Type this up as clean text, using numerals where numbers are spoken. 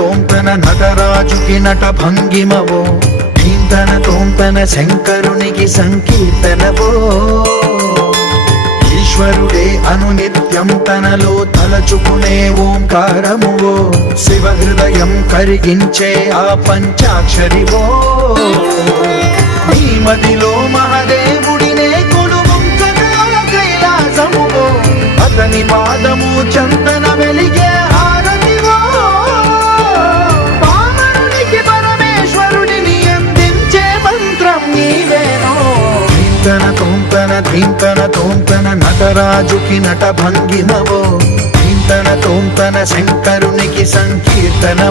తోంతన నటరాజుకి నట భంగిమవో ధీంతన తోంతన శంకరునికి సంకీర్తనవో ఈశ్వరుడే అనునిత్యం తనలో తలచుకునే ఓంకారమువో శివ హృదయం కరిగించే ఆ పంచాక్షరివో నీ మదిలో మహాదేవుడినే కొలువుంచగా కైలాసమువో అతని పాదము చందన వెలిగే హారతివో పామరునికి పరమేశ్వరుడిని అందించే మంత్రం నీవేనో ధీంతన తోంతన ధీంతన తోంతన నటరాజుకి నట భంగిమవో ధీంతన తోంతన శంకరునికి సంకీర్తనవో